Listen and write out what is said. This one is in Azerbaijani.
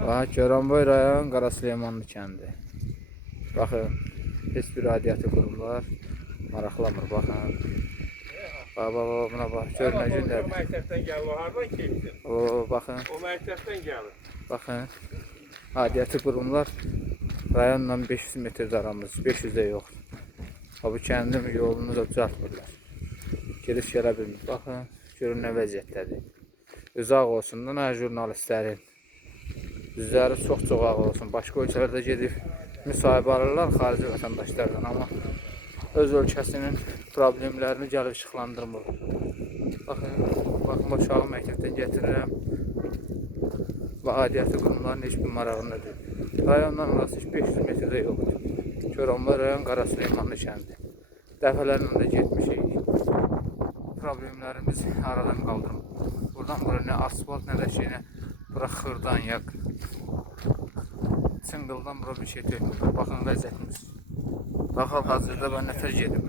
Goranboy rayon Qarasüleymanlı kəndi. Baxın, heç bir adiyyatı qurumlar maraqlamır, baxın. Buna bax, gör nə gündədir. O məktəbdən gəlir, o hardan keçsin? Baxın. O məktəbdən gəlir. Baxın, adiyyatı qurumlar rayonla 500 metr aramız, 500-də yoxdur. Bu kəndin yolunu da düzəltmirlər. Giriş gələ bilmir. Baxın, görün nə vəziyyətdədir. Uzaq olsun da jurnalistlərin. Üzləri çox ağır olsun. Başqa ölkələrdə gedib müsahibə alırlar xarici vətəndaşlardan, amma öz ölkəsinin problemlərini gəlib işıqlandırmır. Baxın, uşağı məktəbdən gətirirəm və adiyyatı qurumların heç bir marağında deyil. Rayondan orası 500 metrdə yoxdur. Goranboy rayon Qarasüleymanlı kəndi. Dəfələrlə də getmişik. Problemlərimiz aradan qaldırmır. Buradan bura nə asfalt, nə də şey, nə bura xırdan, yak. Çıngıldan bura bir şey deyil. Baxın vəziyyətimiz. Baxal hazırda ben nətər gedim.